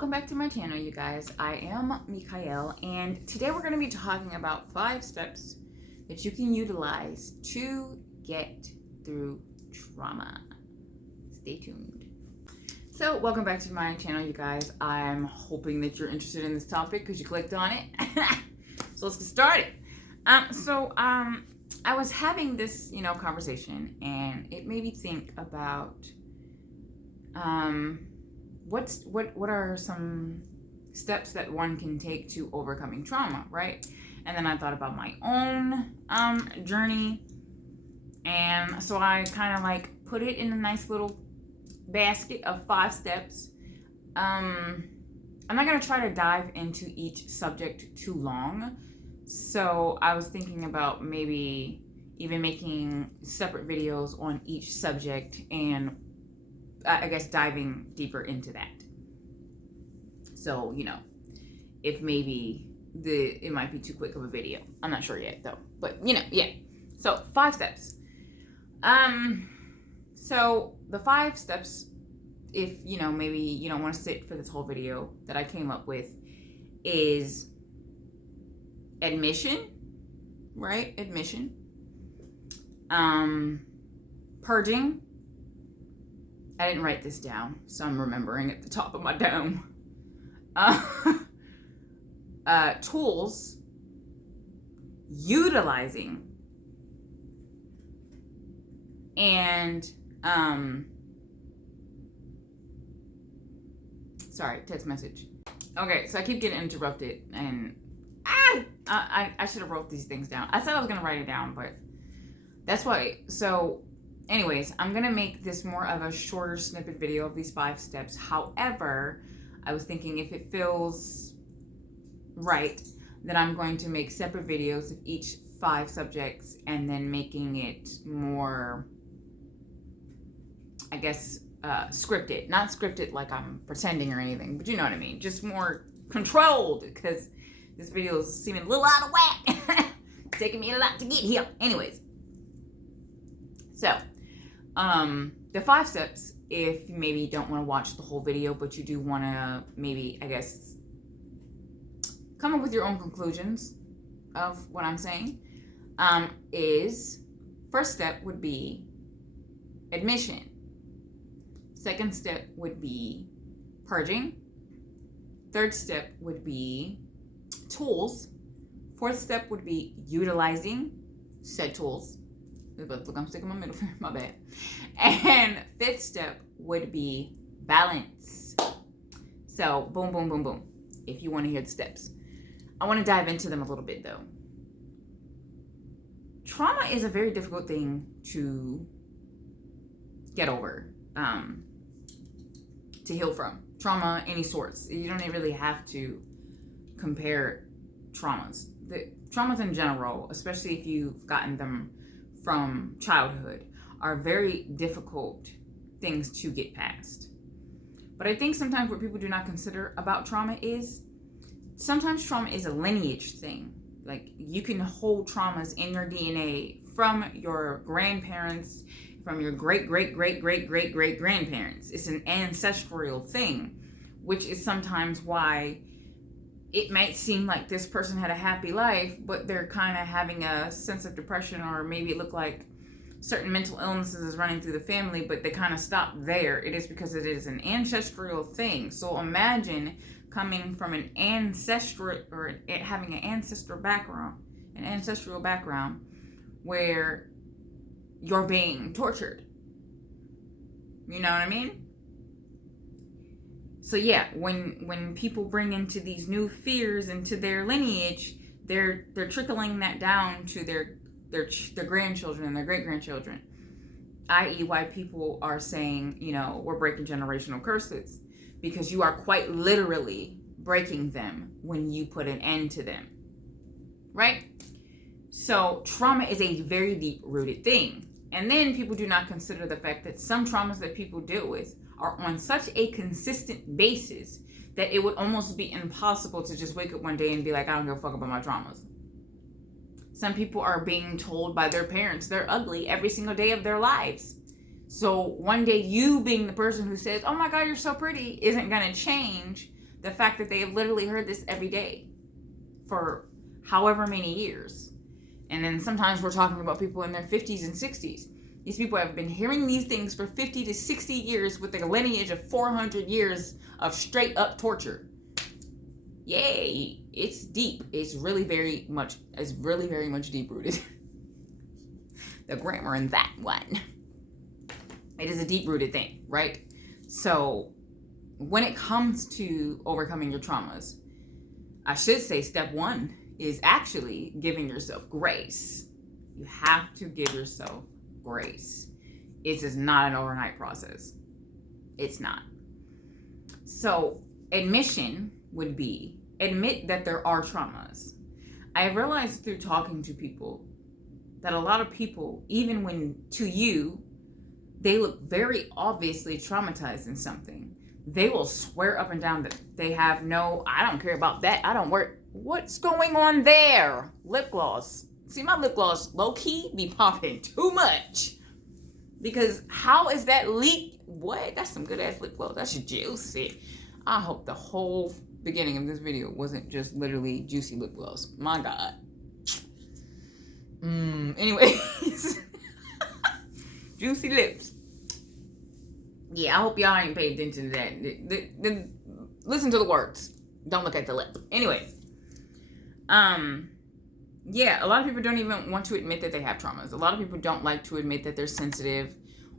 welcome back to my channel, you guys. I am Mikael, and today we're going to be talking about 5 steps that you can utilize to get through trauma. Stay tuned. So, welcome back to my channel, you guys. I'm hoping that you're interested in this topic because you clicked on it. So let's get started. I was having this, conversation, and it made me think about what are some steps that one can take to overcoming trauma, right? And then I thought about my own journey, and so I kind of put it in a nice little basket of 5 steps. I'm not going to try to dive into each subject too long, so I was thinking about maybe even making separate videos on each subject and I guess diving deeper into that. So, if maybe it might be too quick of a video. I'm not sure yet though. But, yeah. So, 5 steps. So the 5 steps, if, maybe you don't want to sit for this whole video that I came up with, is admission, right? Admission. Purging. I didn't write this down, so I'm remembering at the top of my dome. Tools, utilizing, and sorry, text message. Okay, so I keep getting interrupted, and I should have wrote these things down. I said I was gonna write it down, but that's why. So anyways, I'm going to make this more of a shorter snippet video of these 5 steps. However, I was thinking if it feels right, then I'm going to make separate videos of each 5 subjects and then making it more, I guess, scripted. Not scripted like I'm pretending or anything, but you know what I mean. Just more controlled, because this video is seeming a little out of whack. Taking me a lot to get here. Anyways. So, the 5 steps, if maybe you don't want to watch the whole video, but you do want to maybe, I guess, come up with your own conclusions of what I'm saying, is first step would be admission. Second step would be purging. Third step would be tools. Fourth step would be utilizing said tools. But look, I'm sticking my middle finger, my bad. And 5th step would be balance. So, boom, boom, boom, boom. If you want to hear the steps. I want to dive into them a little bit, though. Trauma is a very difficult thing to get over, to heal from. Trauma, any sorts. You don't really have to compare traumas. The traumas in general, especially if you've gotten them from childhood, are very difficult things to get past. But I think sometimes what people do not consider about trauma is sometimes trauma is a lineage thing. Like, you can hold traumas in your DNA from your grandparents, from your great-great-great-great-great-great-grandparents. It's an ancestral thing, which is sometimes why it might seem like this person had a happy life, but they're kind of having a sense of depression, or maybe it looked like certain mental illnesses is running through the family, but they kind of stop there. It is because it is an ancestral thing. So imagine coming from an ancestral, or having an ancestral background where you're being tortured. You know what I mean? So yeah, when people bring into these new fears into their lineage, they're trickling that down to their grandchildren and their great-grandchildren. I.e., why people are saying, we're breaking generational curses, because you are quite literally breaking them when you put an end to them. Right? So trauma is a very deep-rooted thing. And then people do not consider the fact that some traumas that people deal with are on such a consistent basis that it would almost be impossible to just wake up one day and be like, I don't give a fuck about my traumas. Some people are being told by their parents they're ugly every single day of their lives. So one day you being the person who says, oh my God, you're so pretty, isn't going to change The fact that they have literally heard this every day for however many years. And then sometimes we're talking about people in their 50s and 60s. These people have been hearing these things for 50 to 60 years with a lineage of 400 years of straight up torture. Yay, it's deep. It's really very much deep rooted. The grammar in that one. It is a deep rooted thing, right? So when it comes to overcoming your traumas, I should say step one is actually giving yourself grace. You have to give yourself grace. It is not an overnight process. It's not. So admission would be admit that there are traumas. I have realized through talking to people that a lot of people, even when to you, they look very obviously traumatized in something, they will swear up and down that they have no, I don't care about that. I don't work. What's going on there? Lip gloss. See, my lip gloss low-key be popping too much. Because how is that leak? What? That's some good-ass lip gloss. That's juicy. I hope the whole beginning of this video wasn't just literally juicy lip gloss. My God. Anyways. Juicy lips. Yeah, I hope y'all ain't paid attention to that. Listen to the words. Don't look at the lip. Anyways. Yeah, a lot of people don't even want to admit that they have traumas. A lot of people don't like to admit that they're sensitive,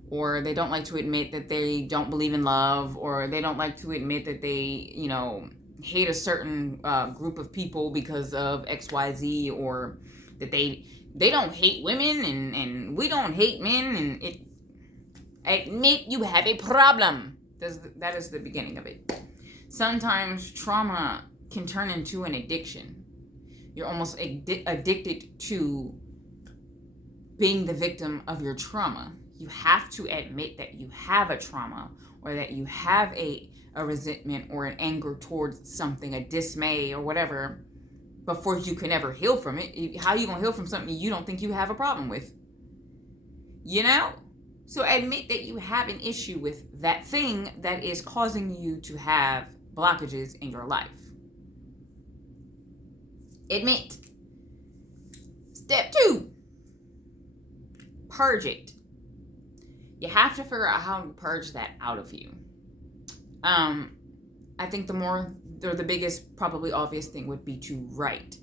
or they don't like to admit that they don't believe in love, or they don't like to admit that they, hate a certain group of people because of XYZ, or that they don't hate women and we don't hate men, and admit you have a problem. That is the beginning of it. Sometimes trauma can turn into an addiction. You're almost addicted to being the victim of your trauma. You have to admit that you have a trauma, or that you have a resentment or an anger towards something, a dismay or whatever, before you can ever heal from it. How are you going to heal from something you don't think you have a problem with? So admit that you have an issue with that thing that is causing you to have blockages in your life. Admit. Step 2. Purge it. You have to figure out how to purge that out of you. I think the biggest, probably obvious thing would be to write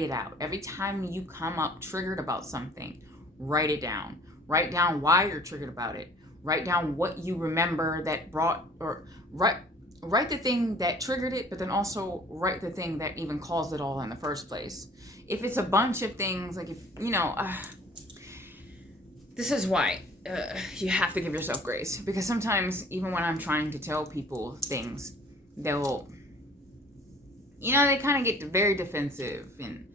it out. Every time you come up triggered about something, write it down. Write down why you're triggered about it. Write down what you remember that brought, or write the thing that triggered it, but then also write the thing that even caused it all in the first place. If it's a bunch of things, like this is why you have to give yourself grace. Because sometimes, even when I'm trying to tell people things, they'll, they kind of get very defensive. And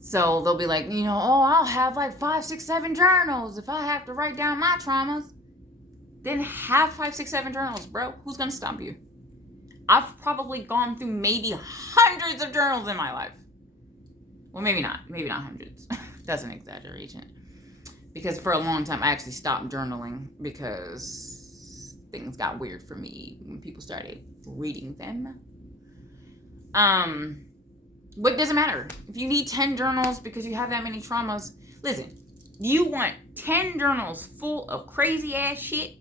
so they'll be like, I'll have like 5, 6, 7 journals if I have to write down my traumas. Then have 5, 6, 7 journals, bro. Who's going to stop you? I've probably gone through maybe hundreds of journals in my life. Well, maybe not hundreds. That's an exaggeration. Because for a long time, I actually stopped journaling because things got weird for me when people started reading them. But it doesn't matter. If you need 10 journals because you have that many traumas, listen, you want 10 journals full of crazy ass shit?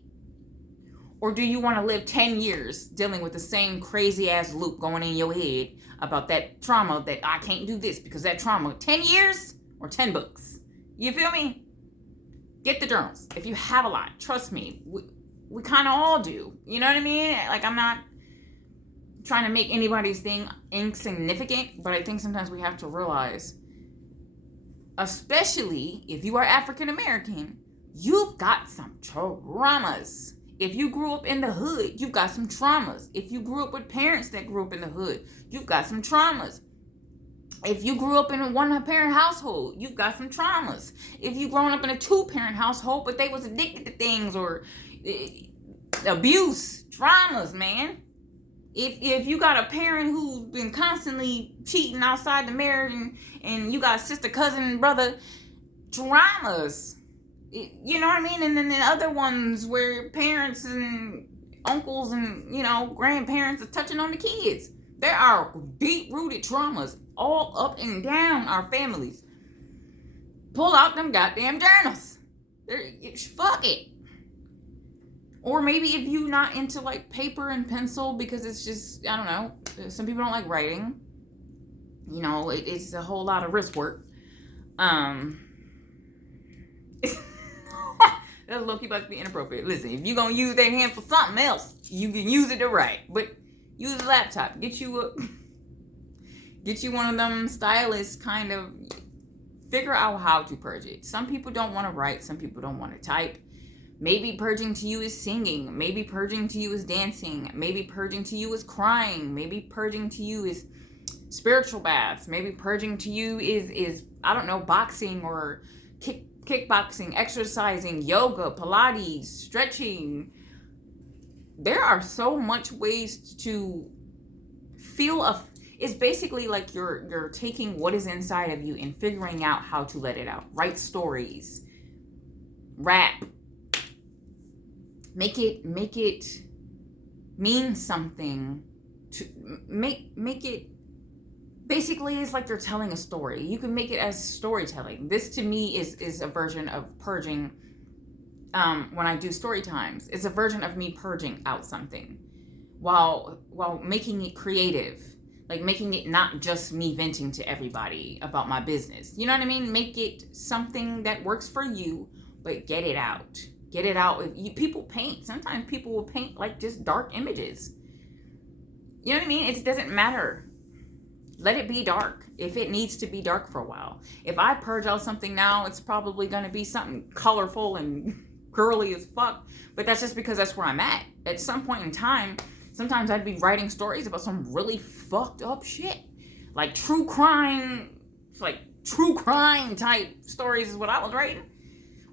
Or do you want to live 10 years dealing with the same crazy ass loop going in your head about that trauma, that I can't do this because that trauma? 10 years or 10 books? You feel me? Get the journals. If you have a lot, trust me, we kind of all do. You know what I mean? Like, I'm not trying to make anybody's thing insignificant, but I think sometimes we have to realize, especially if you are African American, you've got some traumas. If you grew up in the hood, you've got some traumas. If you grew up with parents that grew up in the hood, you've got some traumas. If you grew up in a one-parent household, you've got some traumas. If you grown up in a 2-parent household, but they was addicted to things, or abuse, traumas, man. If you got a parent who's been constantly cheating outside the marriage, and you got a sister, cousin, brother, traumas. You know what I mean? And then the other ones where parents and uncles and, grandparents are touching on the kids. There are deep-rooted traumas all up and down our families. Pull out them goddamn journals. Fuck it. Or maybe if you're not into like paper and pencil because it's just, I don't know, some people don't like writing. It's a whole lot of wrist work. That's low-key about to be inappropriate. Listen, if you're going to use that hand for something else, you can use it to write. But use a laptop. Get you one of them stylus kind of. Figure out how to purge it. Some people don't want to write. Some people don't want to type. Maybe purging to you is singing. Maybe purging to you is dancing. Maybe purging to you is crying. Maybe purging to you is spiritual baths. Maybe purging to you is I don't know, boxing or kickboxing, exercising, yoga, Pilates, stretching. There are so much ways to feel it's basically like you're taking what is inside of you and figuring out how to let it out. Write stories, rap, make it mean something. To make it basically is like you're telling a story. You can make it as storytelling. This to me is a version of purging. When I do story times, it's a version of me purging out something while making it creative. Like making it not just me venting to everybody about my business. You know what I mean? Make it something that works for you, but get it out. Get it out. People paint. Sometimes people will paint like just dark images. You know what I mean? It doesn't matter. Let it be dark if it needs to be dark for a while. If I purge out something now, it's probably going to be something colorful and girly as fuck. But that's just because that's where I'm at. At some point in time, sometimes I'd be writing stories about some really fucked up shit. Like true crime type stories is what I was writing.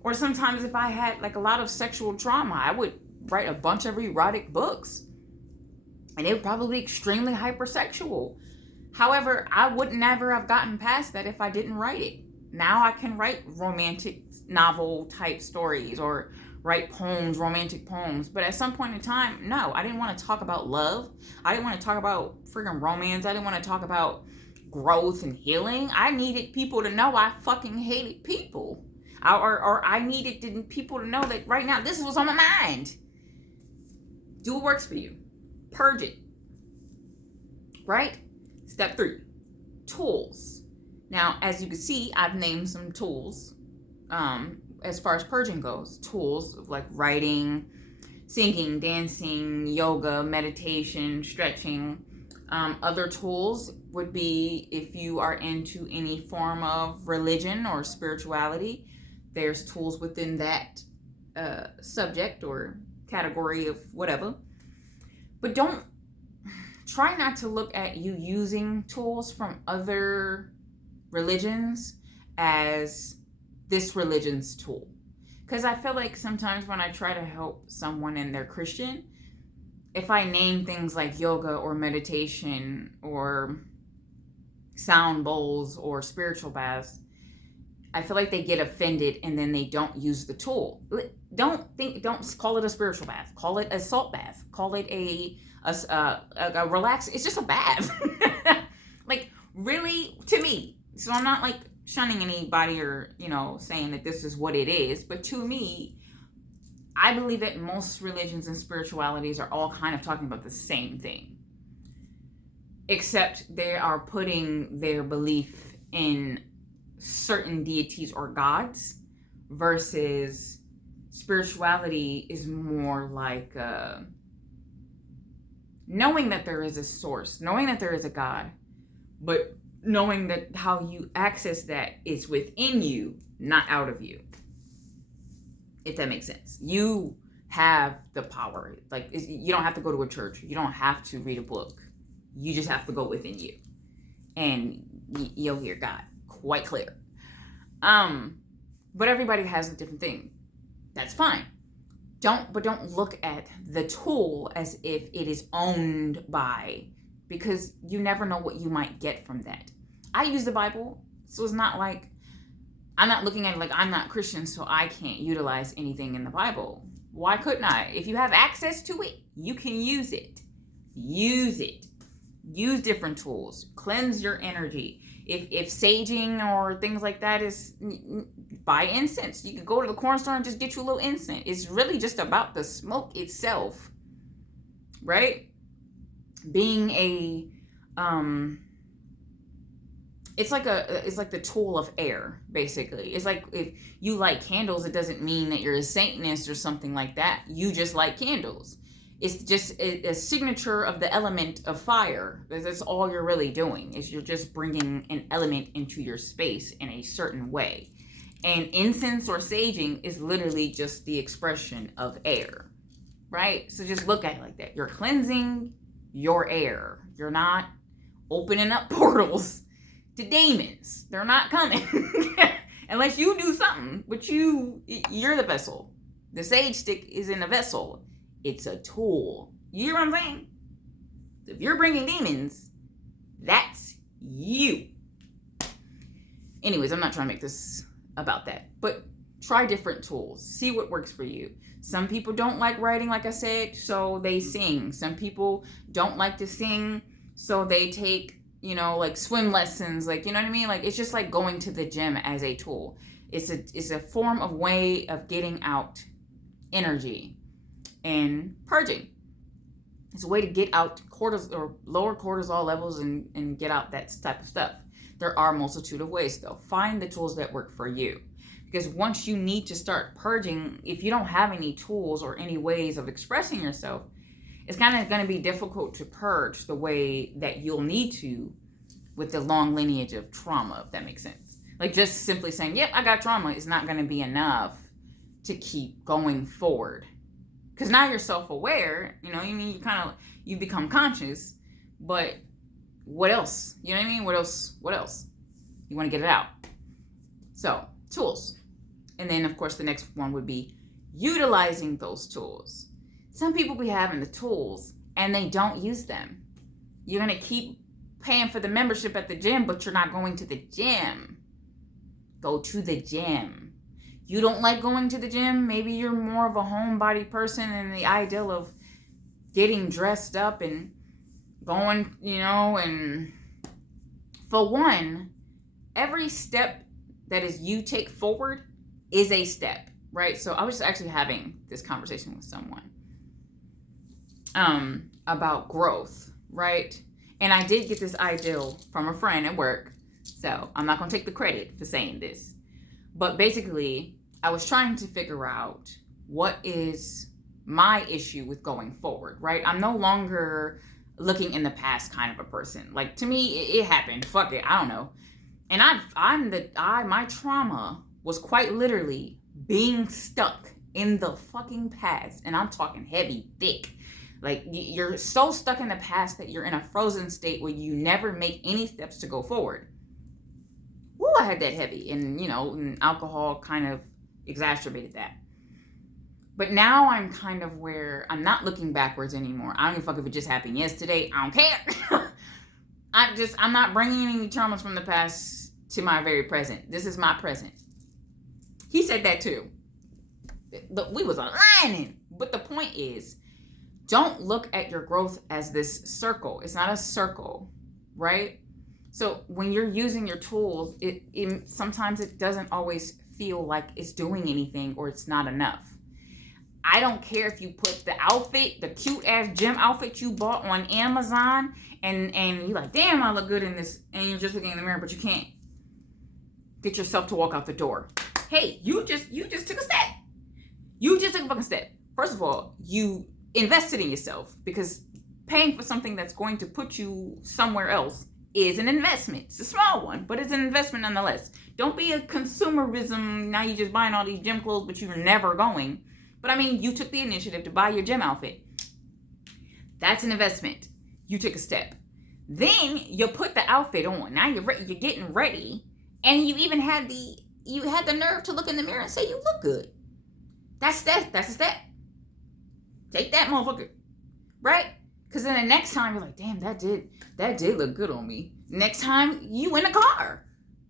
Or sometimes if I had like a lot of sexual trauma, I would write a bunch of erotic books. And it would probably be extremely hypersexual. However, I would never have gotten past that if I didn't write it. Now I can write romantic novel type stories or write poems, romantic poems. But at some point in time, no, I didn't want to talk about love. I didn't want to talk about friggin' romance. I didn't want to talk about growth and healing. I needed people to know I fucking hated people. Or I needed people to know that right now this is what's on my mind. Do what works for you. Purge it. Right? Step 3. Tools. Now, as you can see, I've named some tools. As far as purging goes, tools like writing, singing, dancing, yoga, meditation, stretching. Other tools would be if you are into any form of religion or spirituality, there's tools within that subject or category of whatever. But try not to look at you using tools from other religions as this religion's tool. Because I feel like sometimes when I try to help someone and they're Christian, if I name things like yoga or meditation or sound bowls or spiritual baths, I feel like they get offended and then they don't use the tool. Don't call it a spiritual bath. Call it a salt bath. Call it a relax. It's just a bath. Like really, to me. So I'm not like shunning anybody or, saying that this is what it is. But to me, I believe that most religions and spiritualities are all kind of talking about the same thing. Except they are putting their belief in certain deities or gods versus spirituality is more like knowing that there is a source, knowing that there is a God, but knowing that how you access that is within you, not out of you. If that makes sense. You have the power. Like, you don't have to go to a church. You don't have to read a book. You just have to go within you. And you'll hear God quite clear. But everybody has a different thing. That's fine. Don't look at the tool as if it is owned by, because you never know what you might get from that. I use the Bible, so it's not like I'm not looking at it like I'm not Christian, so I can't utilize anything in the Bible. Why couldn't I? If you have access to it, You can use it. Use it. Use different tools. Cleanse your energy. If saging or things like that is, buy incense. You can go to the corner store and just get you a little incense. It's really just about the smoke itself, right? Being a, it's like the tool of air, basically. It's like if you light candles, it doesn't mean that you're a Satanist or something like that. You just light candles. It's just a signature of the element of fire. That's all you're really doing, is you're just bringing an element into your space in a certain way. And incense or saging is literally just the expression of air, right? So just look at it like that. You're cleansing your air. You're not opening up portals to demons. They're not coming. Unless you do something, but you're the vessel. The sage stick is in a vessel. It's a tool. You hear what I'm saying? If you're bringing demons, that's you. Anyways, I'm not trying to make this about that, but try different tools. See what works for you. Some people don't like writing, like I said, so they sing. Some people don't like to sing, so they take, like swim lessons, like, you know what I mean? Like, it's just like going to the gym as a tool. It's a form of way of getting out energy and purging. It's a way to get out lower cortisol levels and get out that type of stuff. There are a multitude of ways, though. Find the tools that work for you. Because once you need to start purging, if you don't have any tools or any ways of expressing yourself, it's kind of going to be difficult to purge the way that you'll need to with the long lineage of trauma, if that makes sense. Like, just simply saying, yep, I got trauma is not going to be enough to keep going forward. Because now you're self-aware, you become conscious, but what else? You know what I mean? What else? You want to get it out. So, tools. And then, of course, the next one would be utilizing those tools. Some people be having the tools and they don't use them. You're going to keep paying for the membership at the gym, but you're not going to the gym. Go to the gym. You don't like going to the gym. Maybe you're more of a homebody person, and the ideal of getting dressed up and going, and for one, every step that is you take forward is a step, right? So I was actually having this conversation with someone about growth, right? And I did get this ideal from a friend at work, so I'm not going to take the credit for saying this. But basically, I was trying to figure out what is my issue with going forward, right? I'm no longer looking in the past kind of a person. Like, to me, it happened. Fuck it. I don't know. And my trauma was quite literally being stuck in the fucking past. And I'm talking heavy, thick. Like, you're so stuck in the past that you're in a frozen state where you never make any steps to go forward. Woo, I had that heavy. And alcohol kind of exacerbated that. But now I'm kind of where I'm not looking backwards anymore. I don't give a fuck if it just happened yesterday. I don't care. I'm not bringing any traumas from the past to my very present. This is my present. He said that too. We was aligning. But the point is, don't look at your growth as this circle. It's not a circle, right? So when you're using your tools, it sometimes it doesn't always feel like it's doing anything or it's not enough. I don't care if you put the outfit, the cute ass gym outfit you bought on Amazon, and you're like, damn, I look good in this, and you're just looking in the mirror, but you can't get yourself to walk out the door. Hey, you just took a step. You just took a fucking step. First of all, you invested in yourself, because paying for something that's going to put you somewhere else is an investment. It's a small one, but it's an investment nonetheless. Don't be a consumerism. Now you're just buying all these gym clothes, but you're never going. But I mean, you took the initiative to buy your gym outfit. That's an investment. You took a step. Then you put the outfit on. Now you're getting ready, and you even had the nerve to look in the mirror and say you look good. That's a step. Take that, motherfucker, right? Because then the next time you're like, damn, that did look good on me. Next time you in a car.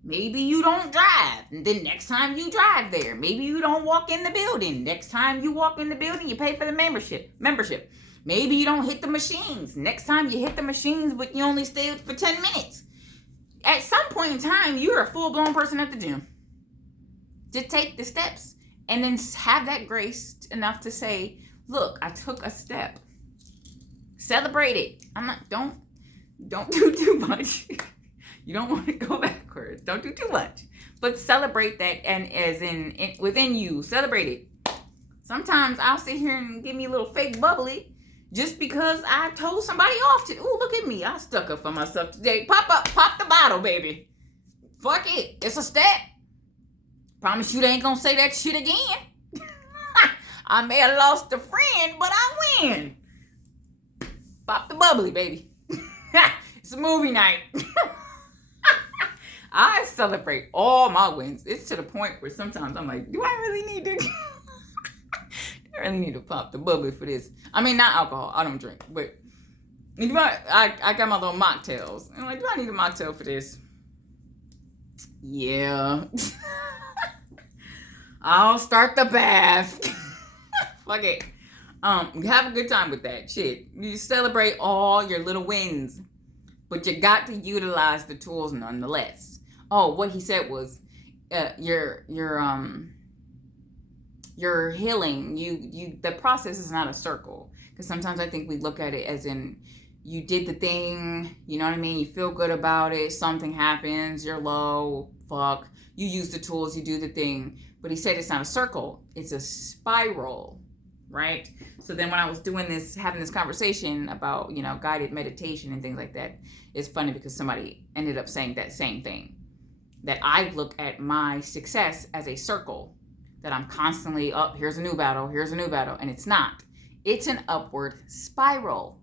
Maybe you don't drive. And then next time you drive there. Maybe you don't walk in the building. Next time you walk in the building, you pay for the membership. Maybe you don't hit the machines. Next time you hit the machines, but you only stay for 10 minutes. At some point in time, you're a full-blown person at the gym. Just take the steps and then have that grace enough to say, look, I took a step. Celebrate it. Don't do too much. You don't want to go backwards. Don't do too much. But celebrate that, and as in within you, celebrate it. Sometimes I'll sit here and give me a little fake bubbly just because I told somebody off to. Ooh, look at me. I stuck up for myself today. Pop the bottle, baby. Fuck it. It's a step. Promise you they ain't gonna say that shit again. I may have lost a friend, but I win. Pop the bubbly, baby. It's a movie night. I celebrate all my wins. It's to the point where sometimes I'm like, do I really need to? I really need to pop the bubbly for this. I mean, not alcohol. I don't drink, but I got my little mocktails. And I'm like, do I need a mocktail for this? Yeah. I'll start the bath. Fuck it. Have a good time with that shit. You celebrate all your little wins, but you got to utilize the tools nonetheless. Oh, what he said was, your healing. The process is not a circle, because sometimes I think we look at it as in you did the thing. You know what I mean? You feel good about it. Something happens. You're low. Fuck. You use the tools. You do the thing. But he said it's not a circle. It's a spiral. Right? So then when I was having this conversation about, guided meditation and things like that, it's funny because somebody ended up saying that same thing. That I look at my success as a circle. That I'm constantly up, here's a new battle, and it's not. It's an upward spiral.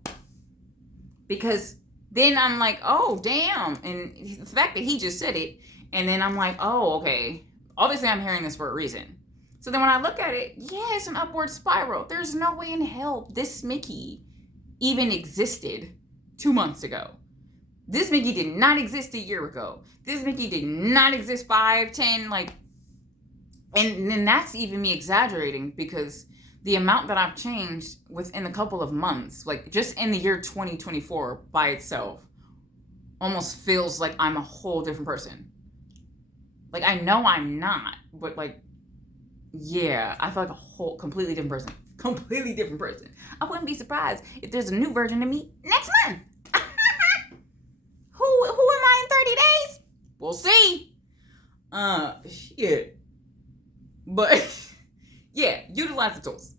Because then I'm like, oh, damn. And the fact that he just said it, and then I'm like, oh, okay. Obviously, I'm hearing this for a reason. So then when I look at it, yeah, it's an upward spiral. There's no way in hell this Mickey even existed 2 months ago. This Mickey did not exist a year ago. This Mickey did not exist 5, 10, and then that's even me exaggerating, because the amount that I've changed within a couple of months, just in the year 2024 by itself, almost feels like I'm a whole different person. I know I'm not, but yeah, I feel like a whole completely different person. Completely different person. I wouldn't be surprised if there's a new version of me next month. Who am I in 30 days? We'll see. Shit. But yeah, utilize the tools.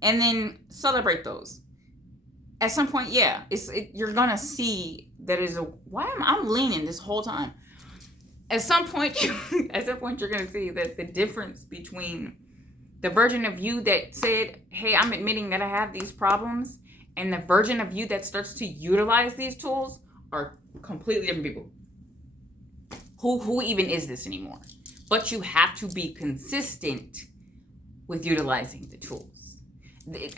And then celebrate those. At some point, yeah, you're gonna see that I'm leaning this whole time. At some point, you're gonna see that the difference between the version of you that said, hey, I'm admitting that I have these problems, and the version of you that starts to utilize these tools are completely different people. Who even is this anymore? But you have to be consistent with utilizing the tools.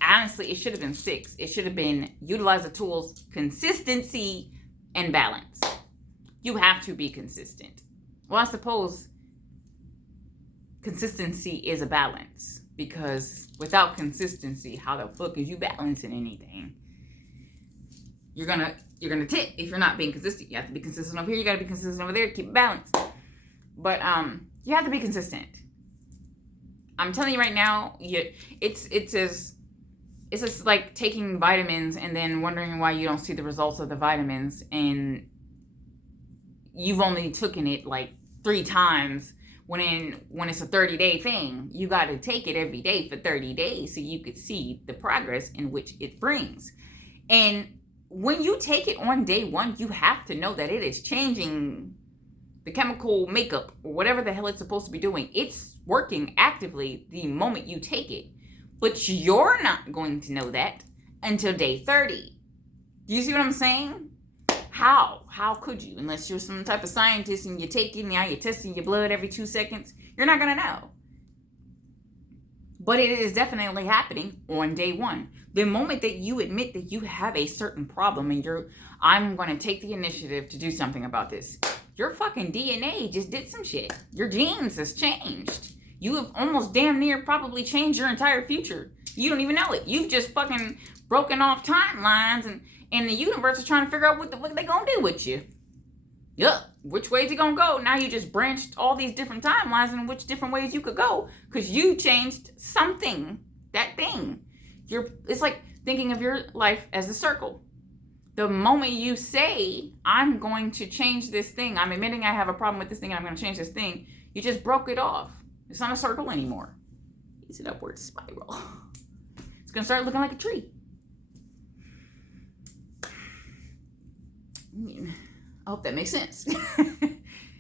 Honestly, it should have been 6. It should have been utilize the tools, consistency, and balance. You have to be consistent. Well, I suppose consistency is a balance, because without consistency, how the fuck is you balancing anything? You're gonna tip if you're not being consistent. You have to be consistent over here. You gotta be consistent over there. Keep it balanced. But you have to be consistent. I'm telling you right now, it's just like taking vitamins and then wondering why you don't see the results of the vitamins, and you've only taken it 3 times when it's a 30-day thing. You got to take it every day for 30 days so you could see the progress in which it brings. And when you take it on day 1, you have to know that it is changing the chemical makeup or whatever the hell it's supposed to be doing. It's working actively the moment you take it. But you're not going to know that until day 30. Do you see what I'm saying? How could you? Unless you're some type of scientist and you take it, now you're testing your blood every 2 seconds. You're not going to know. But it is definitely happening on day 1. The moment that you admit that you have a certain problem and I'm going to take the initiative to do something about this, your fucking DNA just did some shit. Your genes has changed. You have almost damn near probably changed your entire future You don't even know it. You've just fucking broken off timelines, and the universe is trying to figure out what the fuck they gonna do with you. Yup. Which way is it gonna go? Now you just branched all these different timelines and which different ways you could go because you changed something. That thing. It's like thinking of your life as a circle. The moment you say, I'm going to change this thing, I'm admitting I have a problem with this thing and I'm going to change this thing, you just broke it off. It's not a circle anymore. It's an upward spiral. It's going to start looking like a tree. I hope that makes sense.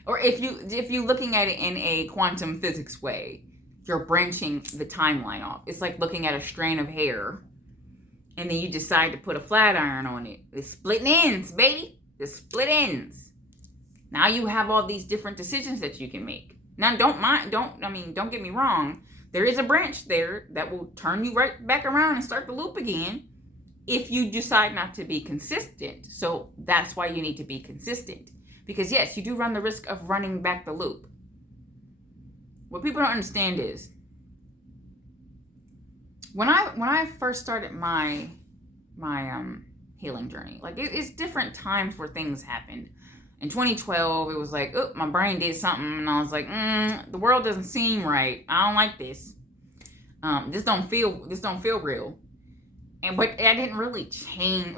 Or if you're looking at it in a quantum physics way, you're branching the timeline off. It's like looking at a strand of hair, and then you decide to put a flat iron on it. It's splitting ends, baby. It's split ends. Now you have all these different decisions that you can make. Now don't get me wrong. There is a branch there that will turn you right back around and start the loop again if you decide not to be consistent. So that's why you need to be consistent. Because yes, you do run the risk of running back the loop. What people don't understand is when I first started my healing journey, like it's different times where things happened. In 2012, it was like, oh, my brain did something, and I was like, the world doesn't seem right. I don't like this. This don't feel real. But I didn't really change.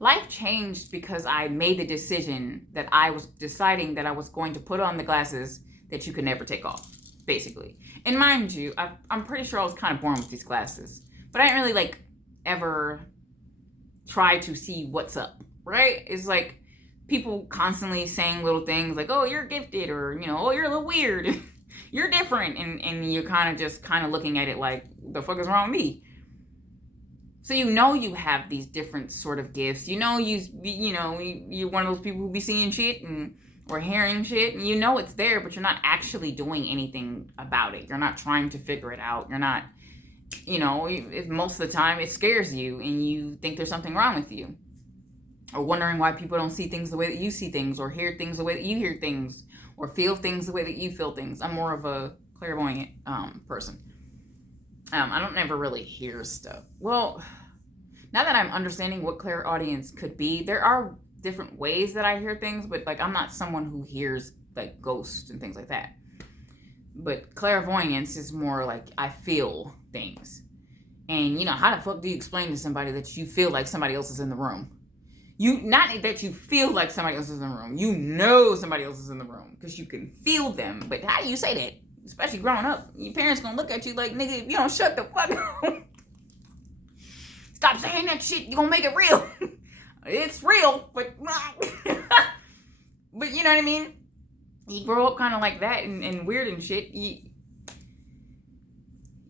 Life changed because I made the decision that I was deciding that I was going to put on the glasses that you could never take off, basically. And mind you, I'm pretty sure I was kind of born with these glasses, but I didn't really ever try to see what's up, right? It's like people constantly saying little things like, oh, you're gifted, or, oh, you're a little weird. You're different. And you're kind of looking at it like, the fuck is wrong with me? So you have these different sort of gifts. You're one of those people who be seeing shit or hearing shit, and it's there, but you're not actually doing anything about it. You're not trying to figure it out. You're not, if most of the time it scares you and you think there's something wrong with you, or wondering why people don't see things the way that you see things, or hear things the way that you hear things, or feel things the way that you feel things. I'm more of a clairvoyant person. I don't ever really hear stuff. Well, now that I'm understanding what clairaudience could be, there are different ways that I hear things, but I'm not someone who hears ghosts and things like that. But clairvoyance is more like I feel things. And how the fuck do you explain to somebody that you feel like somebody else is in the room? Not that you feel like somebody else is in the room. Somebody else is in the room because you can feel them. But how do you say that? Especially growing up. Your parents gonna look at you like, nigga, if you don't shut the fuck up. Stop saying that shit. You gonna make it real. It's real, but but you know what I mean? You grow up kind of like that and weird and shit.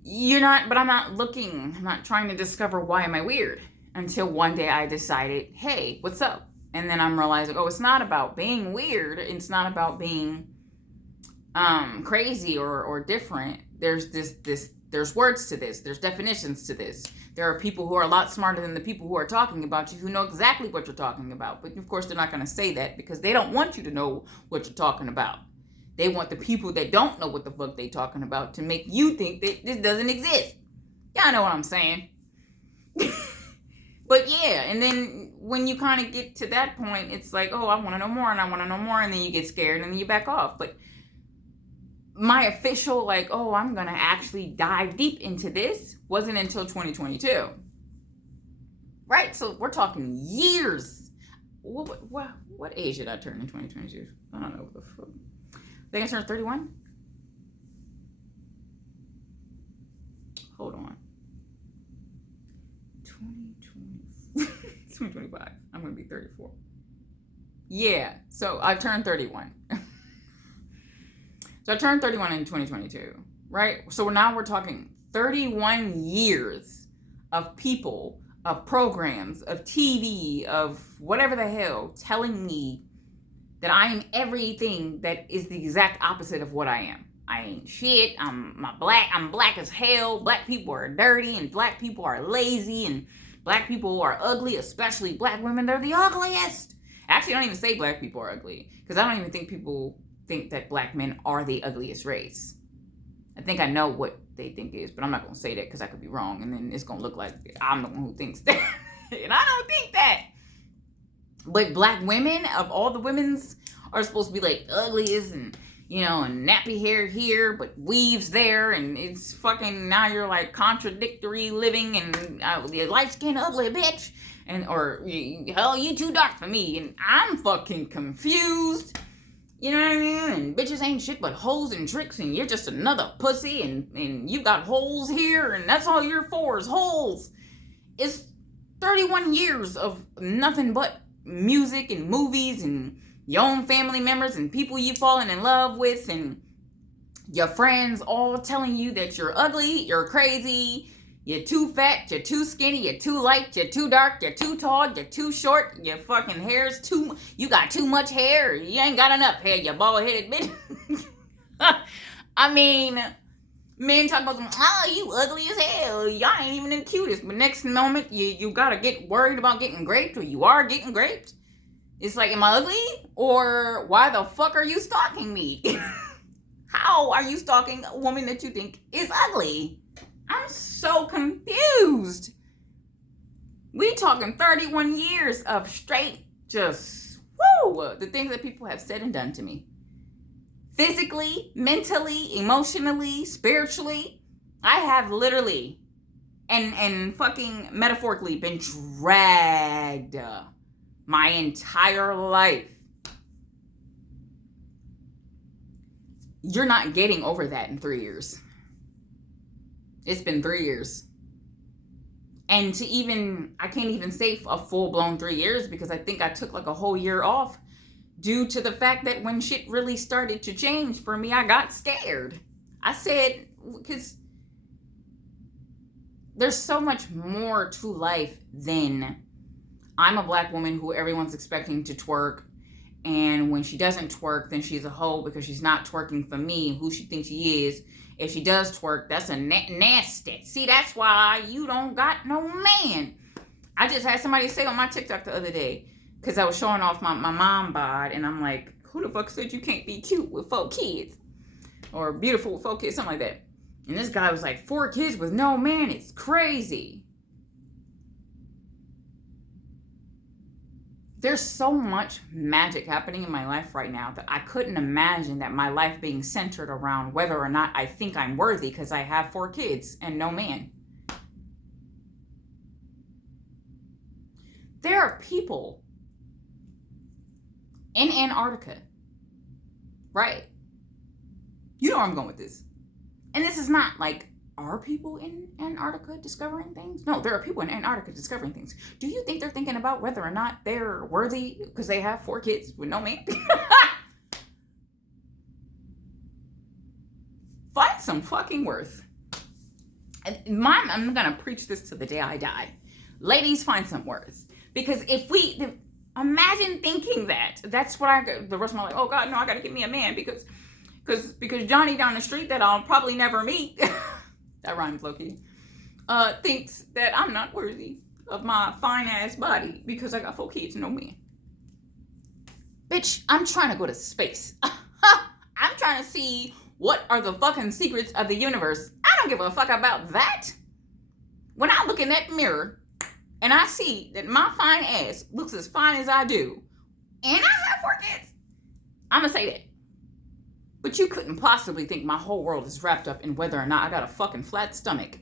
You're not, but I'm not trying to discover why am I weird until one day I decided, hey, what's up? And then I'm realizing, it's not about being weird. It's not about being crazy or different. There's there's words to this. There's definitions to this. There are people who are a lot smarter than the people who are talking about you, who know exactly what you're talking about. But of course, they're not going to say that because they don't want you to know what you're talking about. They want the people that don't know what the fuck they talking about to make you think that this doesn't exist. Y'all know what I'm saying. But yeah, and then when you kind of get to that point, it's like, oh, I want to know more, and I want to know more, and then you get scared, and then you back off. But my official, I'm going to actually dive deep into this wasn't until 2022. Right? So we're talking years. What age did I turn in 2022? I don't know what the fuck. I think I turned 31. Hold on. 2025. I'm going to be 34. Yeah. So I turned 31. So I turned 31 in 2022, right? So now we're talking 31 years of people, of programs, of TV, of whatever the hell, telling me that I am everything that is the exact opposite of what I am. I ain't shit. I'm black as hell. Black people are dirty, and black people are lazy, and black people are ugly, especially black women. They're the ugliest. Actually, I don't even say black people are ugly, because I don't even think people think that black men are the ugliest race. I think I know what they think it is, but I'm not going to say that because I could be wrong, and then it's going to look like I'm the one who thinks that. And I don't think that. But black women, of all the women's, are supposed to be like ugliest and, you know, and nappy hair here, but weaves there, and it's fucking, now you're like contradictory living, and your light skin ugly bitch, and, or, hell, you too dark for me, and I'm fucking confused. You know what I mean? And bitches ain't shit but hoes and tricks, and you're just another pussy, and you got holes here, and that's all you're for is holes. It's 31 years of nothing but music and movies and your own family members and people you've fallen in love with and your friends all telling you that you're ugly, you're crazy, you're too fat, you're too skinny, you're too light, you're too dark, you're too tall, you're too short, your fucking hair's too, you got too much hair, you ain't got enough hair, you bald-headed bitch. I mean, men talk about, oh, you ugly as hell, y'all ain't even the cutest, but next moment, you gotta get worried about getting raped, or you are getting raped. It's like, am I ugly? Or why the fuck are you stalking me? How are you stalking a woman that you think is ugly? I'm so confused. We talking 31 years of straight just, woo, the things that people have said and done to me. Physically, mentally, emotionally, spiritually. I have literally and fucking metaphorically been dragged my entire life. You're not getting over that in 3 years. It's been 3 years. And I can't even say a full-blown 3 years, because I think I took like a whole year off due to the fact that when shit really started to change for me, I got scared. I said, because there's so much more to life than I'm a black woman who everyone's expecting to twerk. And when she doesn't twerk, then she's a hoe because she's not twerking for me, who she thinks she is. If she does twerk, that's a nasty. See, that's why you don't got no man. I just had somebody say on my TikTok the other day, because I was showing off my mom bod, and I'm like, who the fuck said you can't be cute with 4 kids? Or beautiful with 4 kids, something like that. And this guy was like, 4 kids with no man, it's crazy. There's so much magic happening in my life right now that I couldn't imagine that my life being centered around whether or not I think I'm worthy because I have 4 kids and no man. There are people in Antarctica, right? You know where I'm going with this. And this is not like, are people in Antarctica discovering things? No, there are people in Antarctica discovering things. Do you think they're thinking about whether or not they're worthy because they have 4 kids with no man? Find some fucking worth. I'm going to preach this to the day I die. Ladies, find some worth. Because imagine thinking that. That's what the rest of my life, oh God, no, I got to get me a man because Johnny down the street that I'll probably never meet, that rhymes low-key, thinks that I'm not worthy of my fine-ass body because I got 4 kids and no man. Bitch, I'm trying to go to space. I'm trying to see what are the fucking secrets of the universe. I don't give a fuck about that. When I look in that mirror and I see that my fine ass looks as fine as I do, and I have 4 kids, I'm going to say that. But you couldn't possibly think my whole world is wrapped up in whether or not I got a fucking flat stomach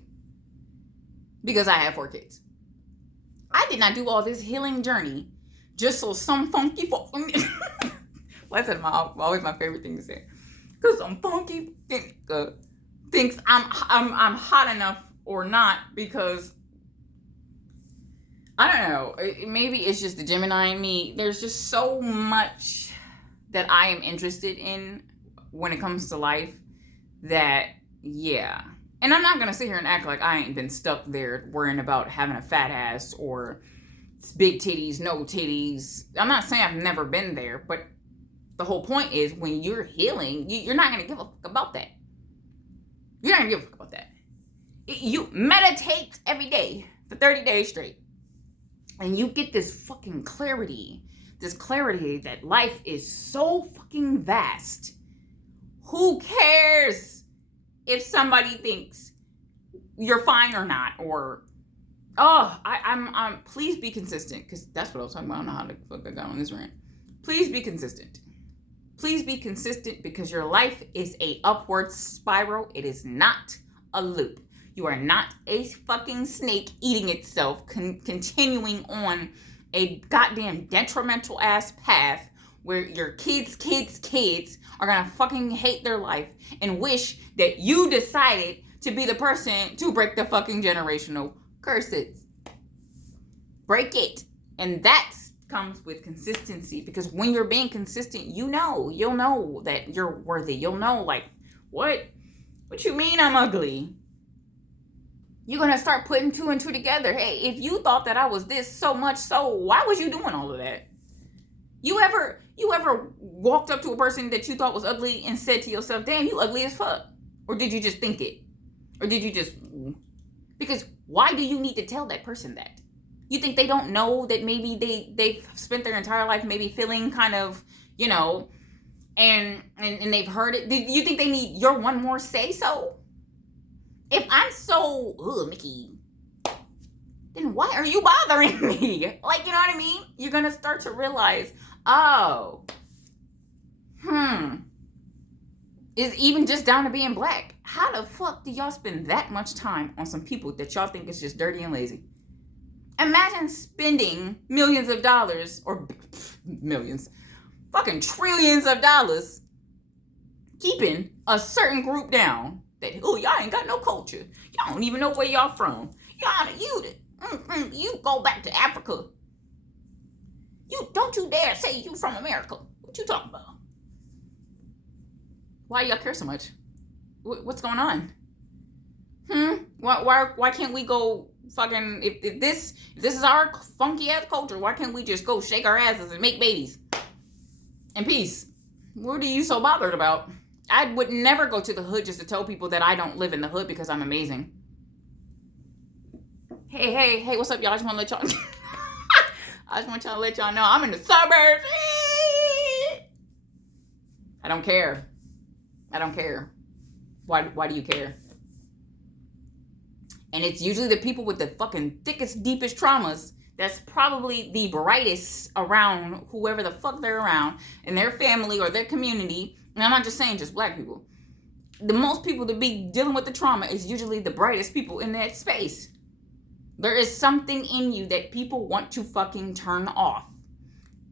because I have 4 kids. I did not do all this healing journey just so some funky folk. Well, that's always my favorite thing to say. Because some funky thinks I'm hot enough or not, because I don't know. Maybe it's just the Gemini in me. There's just so much that I am interested in when it comes to life that, yeah. And I'm not going to sit here and act like I ain't been stuck there worrying about having a fat ass or big titties, no titties. I'm not saying I've never been there, but the whole point is when you're healing, you're not going to give a fuck about that. You're not going to give a fuck about that. You meditate every day for 30 days straight. And you get this fucking clarity. This clarity that life is so fucking vast. Who cares if somebody thinks you're fine or not, or I'm please be consistent, because that's what I was talking about. I don't know how the fuck I got on this rant. Please be consistent. Please be consistent, because your life is a upward spiral. It is not a loop. You are not a fucking snake eating itself, continuing on a goddamn detrimental ass path where your kids are gonna fucking hate their life and wish that you decided to be the person to break the fucking generational curses. Break it. And that comes with consistency, because when you're being consistent, you'll know that you're worthy. You'll know, like, what you mean I'm ugly? You're gonna start putting two and two together. Hey, if you thought that I was this so much so, why was you doing all of that? You ever walked up to a person that you thought was ugly and said to yourself, damn, you ugly as fuck? Or did you just think it? Or did you just... Because why do you need to tell that person that? You think they don't know that maybe they've spent their entire life maybe feeling kind of, and they've heard it? Do you think they need your one more say so? If I'm so, Mickey, then why are you bothering me? Like, you know what I mean? You're going to start to realize, is even just down to being black. How the fuck do y'all spend that much time on some people that y'all think is just dirty and lazy? Imagine spending millions of dollars, or millions, fucking trillions of dollars, keeping a certain group down. That, y'all ain't got no culture. Y'all don't even know where y'all from. You go back to Africa. Don't you dare say you from America. What you talking about? Why y'all care so much? What's going on? Why can't we go fucking, if this is our funky ass culture, why can't we just go shake our asses and make babies in peace? What are you so bothered about? I would never go to the hood just to tell people that I don't live in the hood because I'm amazing. Hey, what's up, y'all? I just want to let y'all know I'm in the suburbs. I don't care. Why do you care? And it's usually the people with the fucking thickest, deepest traumas that's probably the brightest around whoever the fuck they're around in their family or their community. And I'm not just saying just black people. The most people to be dealing with the trauma is usually the brightest people in that space. There is something in you that people want to fucking turn off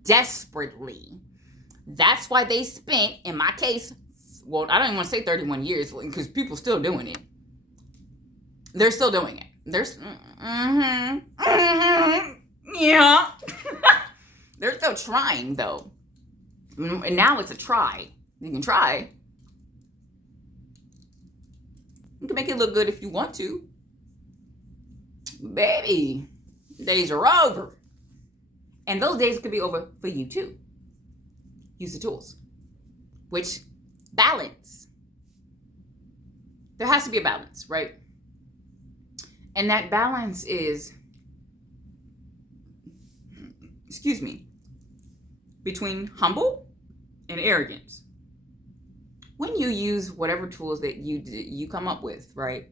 desperately. That's why they spent, in my case, well, I don't even want to say 31 years, because people still doing it. They're still doing it. Yeah. They're still trying, though. And now it's a try. You can try. You can make it look good if you want to. Baby, days are over. And those days could be over for you too. Use the tools. Which, balance. There has to be a balance, right? And that balance is, between humble and arrogance. When you use whatever tools that you come up with, right?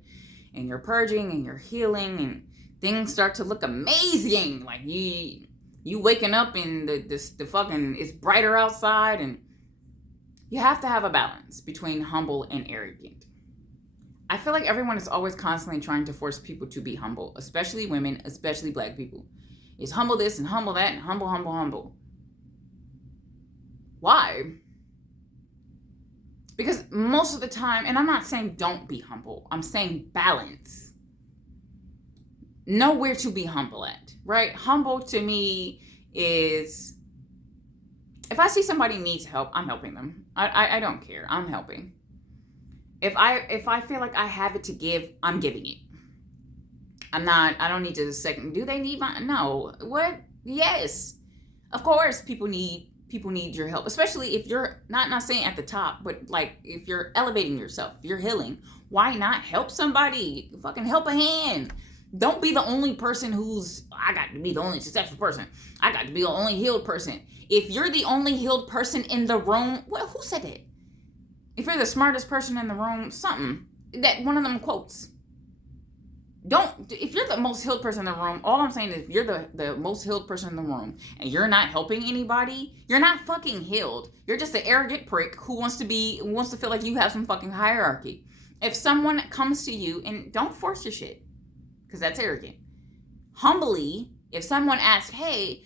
And you're purging and you're healing and things start to look amazing. Like you waking up and the fucking, it's brighter outside, and you have to have a balance between humble and arrogant. I feel like everyone is always constantly trying to force people to be humble, especially women, especially black people. It's humble this and humble that and humble. Why? Because most of the time, and I'm not saying don't be humble, I'm saying balance. Know where to be humble at, right? Humble to me is, if I see somebody needs help, I'm helping them. I don't care. I'm helping. If I feel like I have it to give, I'm giving it. I don't need to second, do they need my, no. What? Yes. Of course people need your help, especially if you're not saying at the top, but like if you're elevating yourself, if you're healing, why not help somebody? Fucking help a hand. Don't be the only person I got to be the only successful person. I got to be the only healed person. If you're the only healed person in the room, who said that? If you're the smartest person in the room, something, that one of them quotes. if you're the most healed person in the room, all I'm saying is if you're the most healed person in the room and you're not helping anybody, you're not fucking healed. You're just an arrogant prick who wants to feel like you have some fucking hierarchy. If someone comes to you, and don't force your shit, because that's arrogant. Humbly, if someone asks, hey,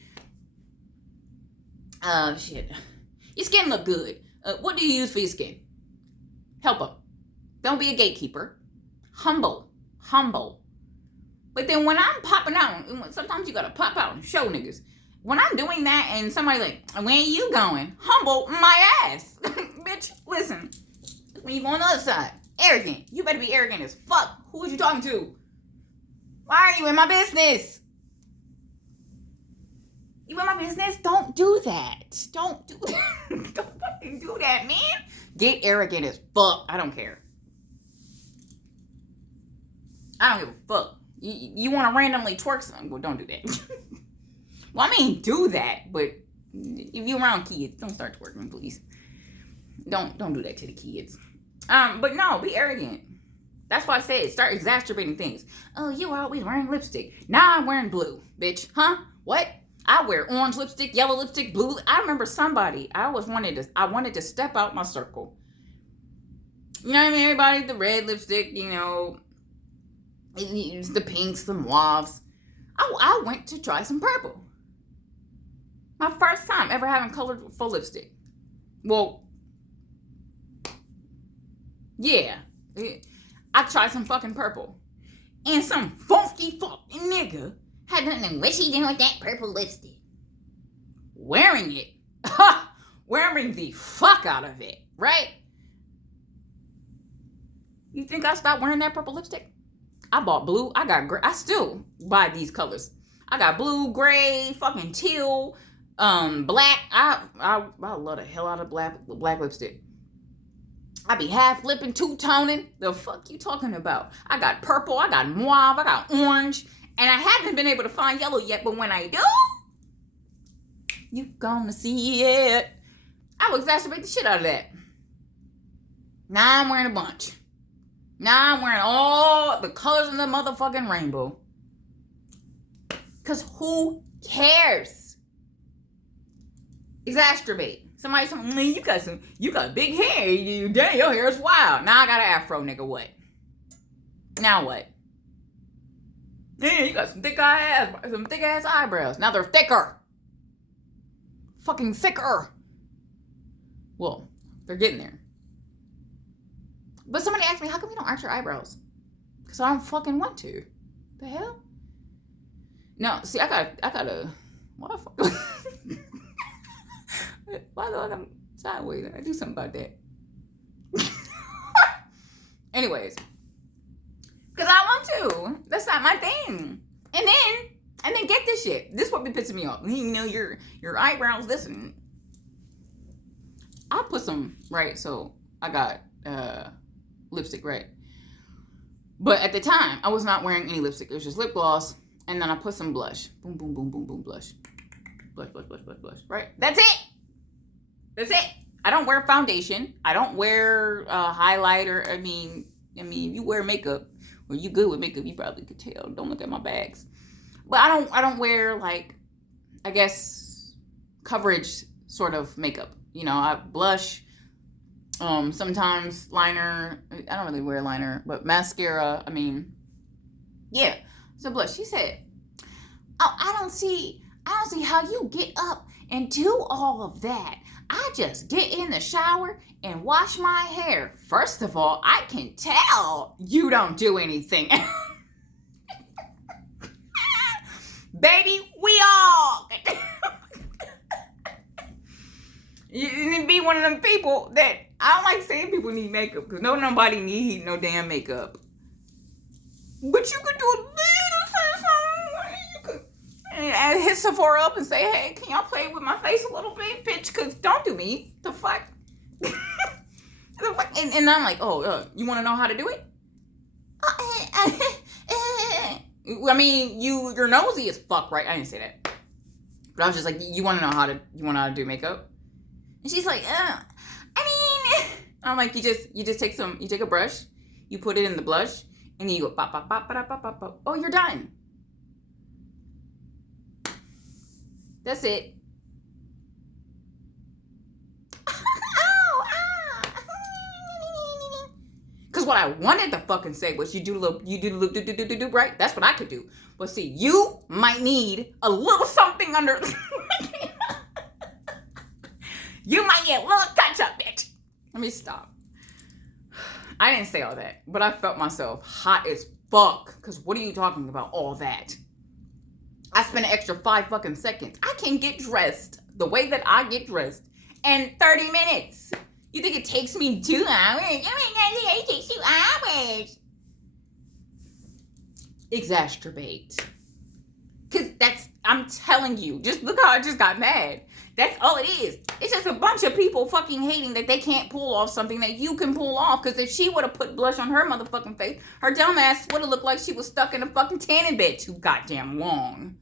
shit, your skin look good. What do you use for your skin? Help them. Don't be a gatekeeper. Humble. But then when I'm popping out, sometimes you gotta pop out and show niggas. When I'm doing that and somebody like, where are you going? Humble my ass. Bitch, listen. When you go on the other side, arrogant. You better be arrogant as fuck. Who is you talking to? Why are you in my business? You in my business? Don't do that. Don't do that. Don't fucking do that, man. Get arrogant as fuck. I don't care. I don't give a fuck. You want to randomly twerk something? Well, don't do that. Well, I mean, do that, but if you're around kids, don't start twerking, please. Don't do that to the kids. But no, be arrogant. That's why I said start exacerbating things. Oh, you were always wearing lipstick. Now I'm wearing blue, bitch. Huh? What? I wear orange lipstick, yellow lipstick, blue. I remember somebody. I wanted to step out my circle. You know what I mean? Everybody, the red lipstick, you know. The pinks, the mauves. I went to try some purple. My first time ever having colorful lipstick. Well, yeah. I tried some fucking purple. And some funky fucking nigga had nothing. What's he doing with that purple lipstick? Wearing it. Wearing the fuck out of it. Right? You think I stopped wearing that purple lipstick? I bought blue. I got gray. I still buy these colors. I got blue, gray, fucking teal, black. I love the hell out of black lipstick. I be half lipping, two-toning. The fuck you talking about? I got purple. I got mauve. I got orange. And I haven't been able to find yellow yet. But when I do, you gonna see it. I will exacerbate the shit out of that. Now I'm wearing a bunch. Now I'm wearing all the colors in the motherfucking rainbow. Because who cares? Exacerbate. Somebody said, man, you got big hair. Dang, your hair is wild. Now I got an afro, nigga. What? Now what? Yeah, you got some thick ass eyebrows. Now they're thicker. Fucking thicker. Well, they're getting there. But somebody asked me, how come you don't arch your eyebrows? Because I don't fucking want to. The hell? No, see, I gotta, why do I come sideways? I do something about that. Anyways. Because I want to. That's not my thing. And then get this shit. This is what be pissing me off. You know, your eyebrows, listen. I put some, right, so I got, lipstick, right? But at the time, I was not wearing any lipstick. It was just lip gloss. And then I put some blush. Boom, boom, boom, boom, boom, blush. Blush, blush, blush, blush, blush. Right? That's it. I don't wear foundation. I don't wear highlighter. I mean, if you wear makeup or you good with makeup, you probably could tell. Don't look at my bags. But I don't wear, like, I guess, coverage sort of makeup. You know, I blush. Sometimes liner. I don't really wear liner, but mascara. I mean, yeah. So blush. She said, "Oh, I don't see how you get up and do all of that. I just get in the shower and wash my hair. First of all, I can tell you don't do anything." Baby, we all. You be one of them people that I don't like saying people need makeup because nobody need no damn makeup. But you could do a little something. You could hit Sephora up and say, "Hey, can y'all play with my face a little bit, bitch? Because don't do me. The fuck." And I'm like, "Oh, you want to know how to do it?" I mean, you're nosy as fuck, right? I didn't say that, but I was just like, you want to know how to do makeup? And she's like, I'm like, you take a brush, you put it in the blush, And then you go, pop, pop, pop, pop, pop, pop, pop. Oh, you're done. That's it. Because what I wanted to fucking say was you do the loop, right? That's what I could do. But see, you might need a little something under. You might get a little touch up, bitch. Let me stop. I didn't say all that, but I felt myself hot as fuck. Because what are you talking about? All that. I spent an extra 5 fucking seconds. I can get dressed the way that I get dressed in 30 minutes. You think it takes me 2 hours? It takes 2 hours. Exacerbate. Because I'm telling you, just look how I just got mad. That's all it is. It's just a bunch of people fucking hating that they can't pull off something that you can pull off. Because if she would have put blush on her motherfucking face, her dumb ass would have looked like she was stuck in a fucking tanning bed too goddamn long.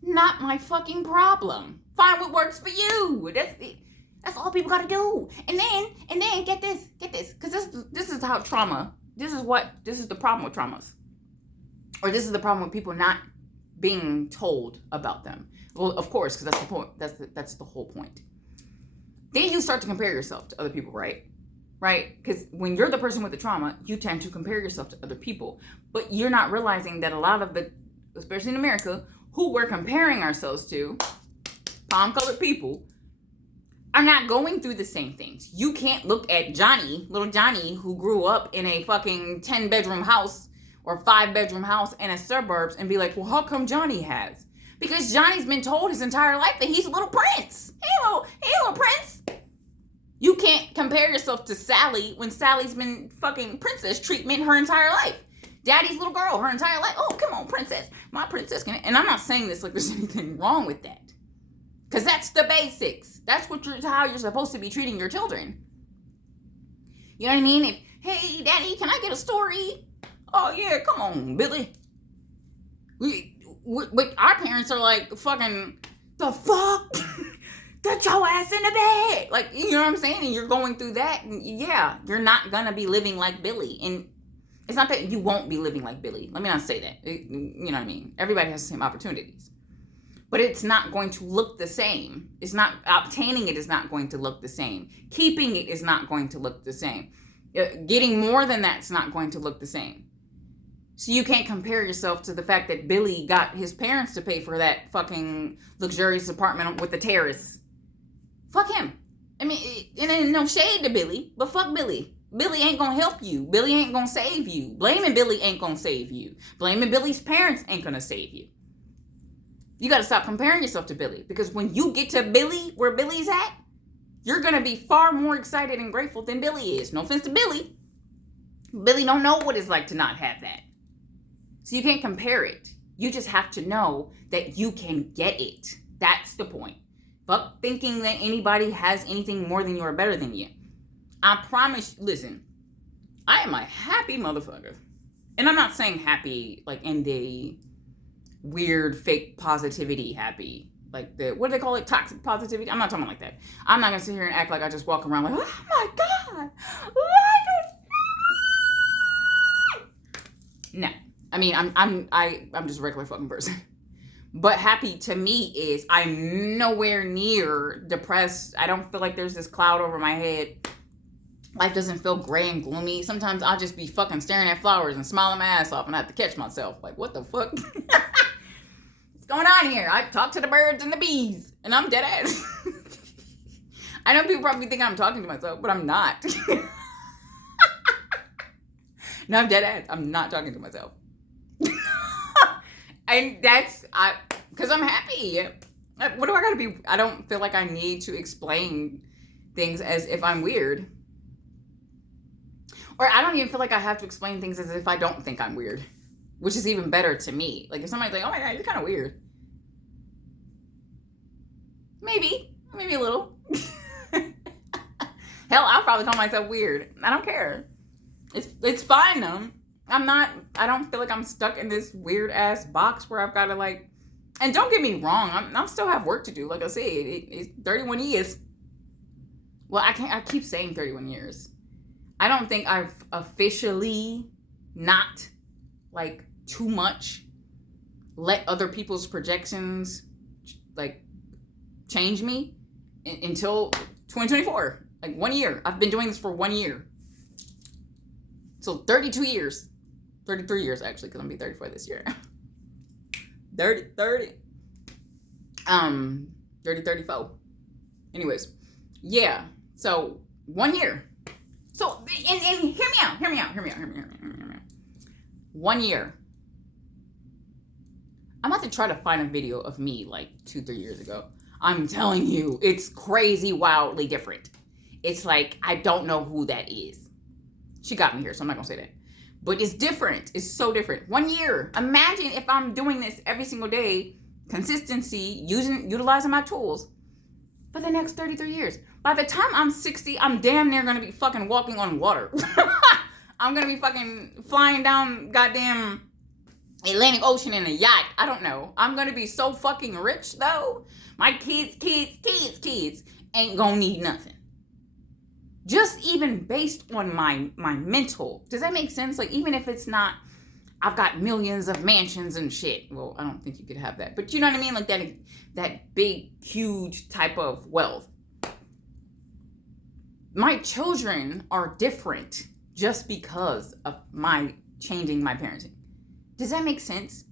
Not my fucking problem. Find what works for you. That's all people gotta do. And then get this. Because this is how trauma. This is the problem with traumas. Or this is the problem with people not being told about them. Well, of course, because that's the point. That's the whole point. Then you start to compare yourself to other people, right? Right? Because when you're the person with the trauma, you tend to compare yourself to other people. But you're not realizing that a lot of the, especially in America, who we're comparing ourselves to, palm-colored people, are not going through the same things. You can't look at Johnny, little Johnny, who grew up in a fucking 10-bedroom house or 5-bedroom house in a suburbs and be like, well, how come Johnny has? Because Johnny's been told his entire life that he's a little prince. Hey, little prince. You can't compare yourself to Sally when Sally's been fucking princess treatment her entire life. Daddy's little girl her entire life. Oh, come on, princess. My princess can. And I'm not saying this like there's anything wrong with that. Because that's the basics. That's how you're supposed to be treating your children. You know what I mean? Hey, Daddy, can I get a story? Oh, yeah, come on, Billy. Our parents are like, fucking, the fuck? Get your ass in the bed. Like, you know what I'm saying? And you're going through that. And yeah, you're not going to be living like Billy. And it's not that you won't be living like Billy. Let me not say that. You know what I mean? Everybody has the same opportunities. But it's not going to look the same. It's not, obtaining it is not going to look the same. Keeping it is not going to look the same. Getting more than that's not going to look the same. So you can't compare yourself to the fact that Billy got his parents to pay for that fucking luxurious apartment with the terrace. Fuck him. I mean, and then no shade to Billy, but fuck Billy. Billy ain't gonna help you. Billy ain't gonna save you. Blaming Billy ain't gonna save you. Blaming Billy's parents ain't gonna save you. You gotta stop comparing yourself to Billy. Because when you get to Billy, where Billy's at, you're gonna be far more excited and grateful than Billy is. No offense to Billy. Billy don't know what it's like to not have that. So you can't compare it. You just have to know that you can get it. That's the point. Fuck thinking that anybody has anything more than you or better than you. I promise, listen, I am a happy motherfucker. And I'm not saying happy like in the weird fake positivity happy. Like what do they call it? Toxic positivity? I'm not talking like that. I'm not going to sit here and act like I just walk around like, oh my God, life is... No. I mean, I'm just a regular fucking person. But happy to me is I'm nowhere near depressed. I don't feel like there's this cloud over my head. Life doesn't feel gray and gloomy. Sometimes I'll just be fucking staring at flowers and smiling my ass off and I have to catch myself. Like, what the fuck? What's going on here? I talk to the birds and the bees and I'm dead ass. I know people probably think I'm talking to myself, but I'm not. No, I'm dead ass. I'm not talking to myself. And that's, because I'm happy. What do I gotta be? I don't feel like I need to explain things as if I'm weird. Or I don't even feel like I have to explain things as if I don't think I'm weird. Which is even better to me. Like if somebody's like, oh my God, you're kind of weird. Maybe a little. Hell, I'll probably call myself weird. I don't care. It's fine though. I don't feel like I'm stuck in this weird ass box where I've got to like, and don't get me wrong, I still have work to do. Like I said, it's 31 years. Well, I keep saying 31 years. I don't think I've officially not like too much let other people's projections like change me until 2024. Like 1 year. I've been doing this for 1 year. So 32 years. 33 years actually, because I'm gonna be 34 this year. 30. 34. Anyways. Yeah. So 1 year. So and hear me out. 1 year. I'm about to try to find a video of me like 2-3 years ago. I'm telling you, it's crazy, wildly different. It's like, I don't know who that is. She got me here, so I'm not gonna say that. But it's different. It's so different. 1 year. Imagine if I'm doing this every single day, consistency, utilizing my tools for the next 33 years. By the time I'm 60, I'm damn near gonna be fucking walking on water. I'm gonna be fucking flying down goddamn Atlantic Ocean in a yacht. I don't know. I'm gonna be so fucking rich though. My kids ain't gonna need nothing. Just even based on my mental. Does that make sense? Like, even if it's not, I've got millions of mansions and shit. Well, I don't think you could have that. But you know what I mean? Like that big, huge type of wealth. My children are different just because of my changing my parenting. Does that make sense?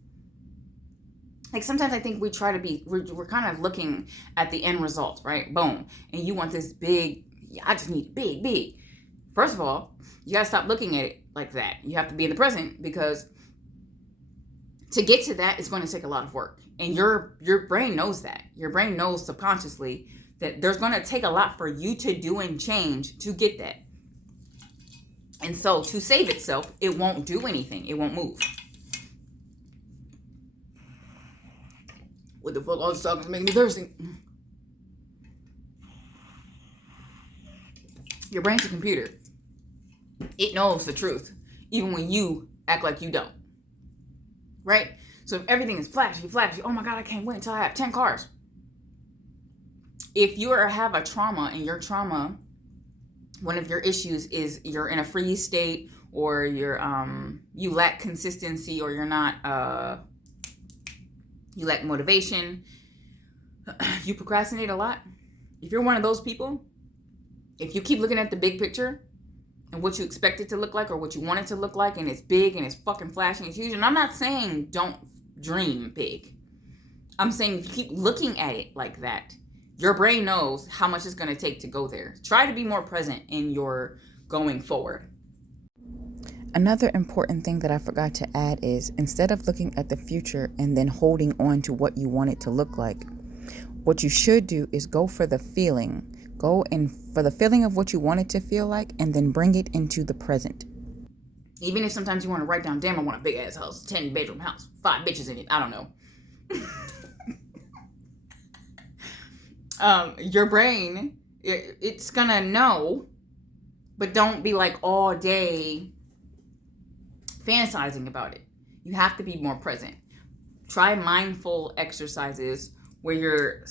Like, sometimes I think we try to be, we're kind of looking at the end result, right? Boom. And you want this big, I just need it big. First of all, you gotta stop looking at it like that. You have to be in the present, because to get to that, it's going to take a lot of work. And your brain knows that. Your brain knows subconsciously that there's going to take a lot for you to do and change to get that. And so to save itself, it won't do anything. It won't move. What the fuck? All this talking is making me thirsty. Your brain's a computer. It knows the truth, even when you act like you don't. Right? So if everything is flashy, oh my God, I can't wait until I have 10 cars. If you have a trauma, and your trauma, one of your issues is you're in a freeze state, or you lack consistency, or you're not, you lack motivation, you procrastinate a lot. If you're one of those people, if you keep looking at the big picture and what you expect it to look like, or what you want it to look like, and it's big and it's fucking flashing, it's huge. And I'm not saying don't dream big. I'm saying if you keep looking at it like that, your brain knows how much it's going to take to go there. Try to be more present in your going forward. Another important thing that I forgot to add is, instead of looking at the future and then holding on to what you want it to look like, what you should do is go for the feeling. Go in for the feeling of what you want it to feel like, and then bring it into the present. Even if sometimes you want to write down, damn, I want a big ass house, 10-bedroom house, 5 bitches in it. I don't know. Your brain, it's gonna know, but don't be like all day fantasizing about it. You have to be more present. Try mindful exercises where you're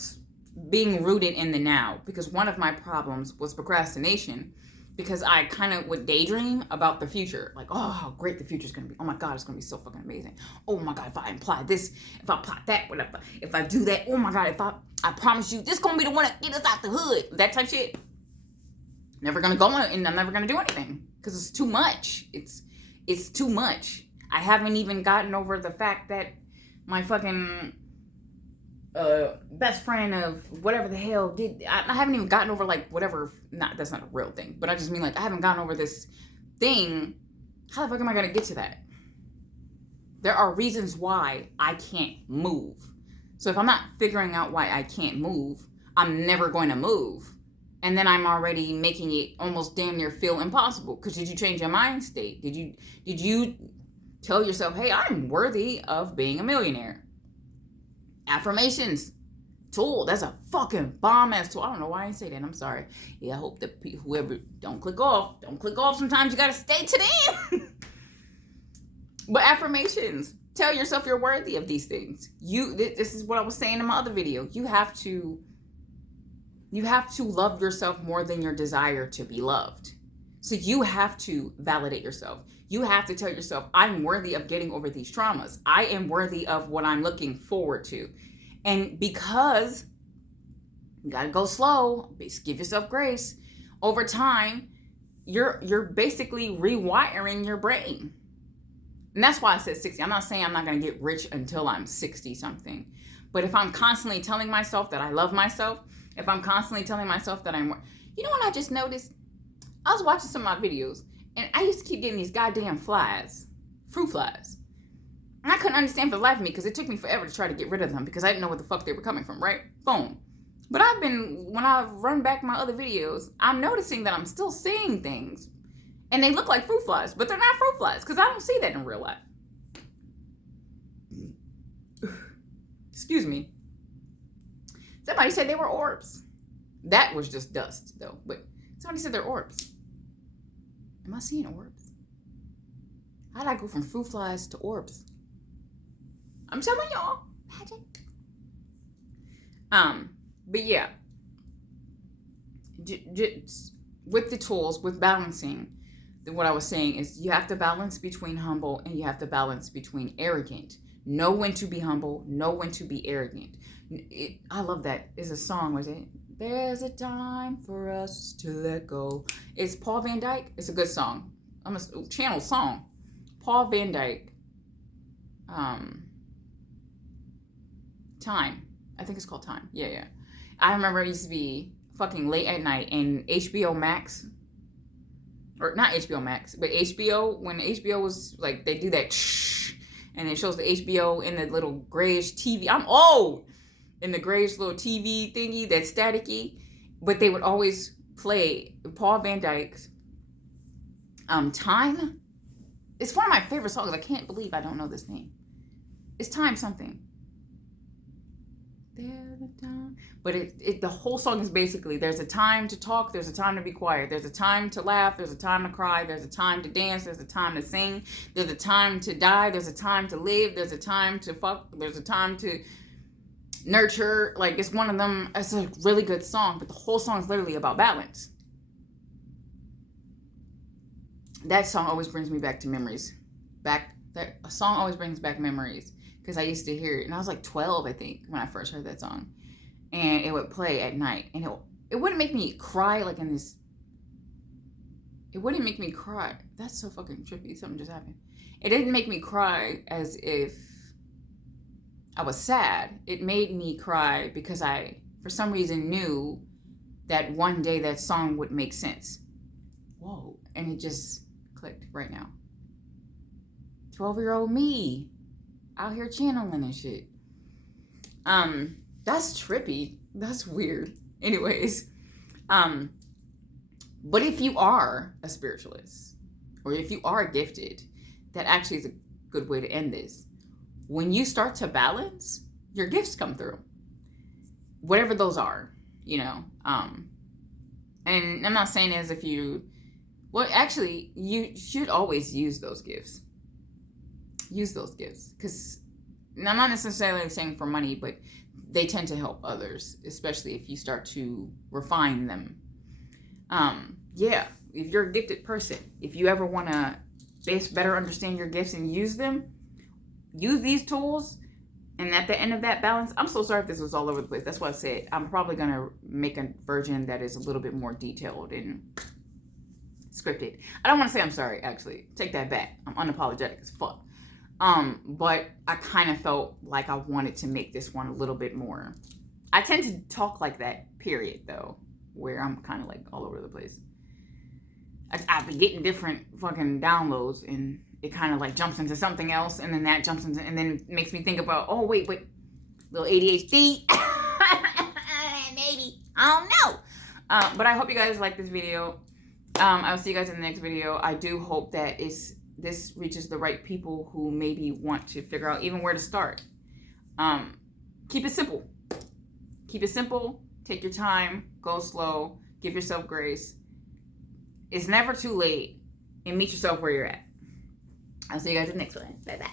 being rooted in the now, because one of my problems was procrastination, because I kind of would daydream about the future, like, oh, how great the future's gonna be. Oh my God, it's gonna be so fucking amazing. Oh my God, if I apply this, if I apply that, whatever, if I do that, oh my God, if I promise you, this gonna be the one that get us out the hood. That type shit. Never gonna go on, and I'm never gonna do anything, because it's too much. It's too much. I haven't even gotten over the fact that my fucking best friend of whatever the hell did. I haven't even gotten over like whatever. That's not a real thing, but I just mean like I haven't gotten over this thing. How the fuck am I gonna get to that? There are reasons why I can't move. So if I'm not figuring out why I can't move, I'm never going to move. And then I'm already making it almost damn near feel impossible. Because did you change your mind state? Did you tell yourself, hey, I'm worthy of being a millionaire? Affirmations tool. That's a fucking bomb ass tool. I don't know why I didn't say that. I'm sorry. Yeah, I hope that whoever, don't click off. Don't click off. Sometimes you gotta stay to the end. But affirmations. Tell yourself you're worthy of these things. This is what I was saying in my other video. You have to love yourself more than your desire to be loved. So you have to validate yourself. You have to tell yourself, I'm worthy of getting over these traumas. I am worthy of what I'm looking forward to. And because you gotta go slow, give yourself grace. Over time, you're basically rewiring your brain. And that's why I said 60. I'm not saying I'm not gonna get rich until I'm 60 something. But if I'm constantly telling myself that I love myself, if I'm constantly telling myself that you know what I just noticed? I was watching some of my videos, and I used to keep getting these goddamn flies, fruit flies. And I couldn't understand for the life of me, because it took me forever to try to get rid of them, because I didn't know where the fuck they were coming from, right? Boom. But when I run back my other videos, I'm noticing that I'm still seeing things, and they look like fruit flies, but they're not fruit flies, because I don't see that in real life. Excuse me. Somebody said they were orbs. That was just dust, though, but somebody said they're orbs. Am I seeing orbs? How'd I go from fruit flies to orbs? I'm telling y'all, magic. But yeah, with the tools, with balancing, what I was saying is you have to balance between humble and you have to balance between arrogant. Know when to be humble, know when to be arrogant. I love that. It's a song, was it? There's a time for us to let go. It's Paul Van Dyke. It's a good song. I'm a channel song. Paul Van Dyke. Time. I think it's called Time. Yeah. I remember it used to be fucking late at night, and HBO Max, or not HBO Max, but HBO, when HBO was like, they do that shh, and it shows the HBO in the little grayish TV. I'm old. In the grayish little TV thingy that's staticky, but they would always play Paul Van Dyke's Time. It's one of my favorite songs. I can't believe I don't know this name. It's Time something. But the whole song is basically, there's a time to talk, there's a time to be quiet, there's a time to laugh, there's a time to cry, there's a time to dance, there's a time to sing, there's a time to die, there's a time to live, there's a time to fuck, there's a time to nurture. Like, it's one of them. It's a really good song, but the whole song is literally about balance. That song always brings me back to memories. A song always brings back memories, because I used to hear it, and I was like 12, I think, when I first heard that song, and it would play at night, and it wouldn't make me cry like in this. It wouldn't make me cry. That's so fucking trippy. Something just happened. It didn't make me cry as if I was sad. It made me cry because I, for some reason, knew that one day that song would make sense. Whoa. And it just clicked right now. 12-year-old me out here channeling and shit. That's trippy. That's weird. Anyways, but if you are a spiritualist, or if you are gifted, that actually is a good way to end this. When you start to balance, your gifts come through. Whatever those are, you know. And I'm not saying as if actually, you should always use those gifts. Use those gifts. Because I'm not necessarily saying for money, but they tend to help others, especially if you start to refine them. Yeah, if you're a gifted person, if you ever want to better understand your gifts and use them, use these tools, and at the end of that balance, I'm so sorry if this was all over the place. That's what I said. I'm probably going to make a version that is a little bit more detailed and scripted. I don't want to say I'm sorry, actually. Take that back. I'm unapologetic as fuck. But I kind of felt like I wanted to make this one a little bit more. I tend to talk like that, period, though, where I'm kind of like all over the place. I've been getting different fucking downloads, and it kind of like jumps into something else, and then that jumps into, and then makes me think about, oh wait, little ADHD, maybe, I don't know. But I hope you guys like this video. I'll see you guys in the next video. I do hope that this reaches the right people who maybe want to figure out even where to start. Keep it simple. Keep it simple. Take your time. Go slow. Give yourself grace. It's never too late, and meet yourself where you're at. I'll see you guys in the next one. Bye-bye.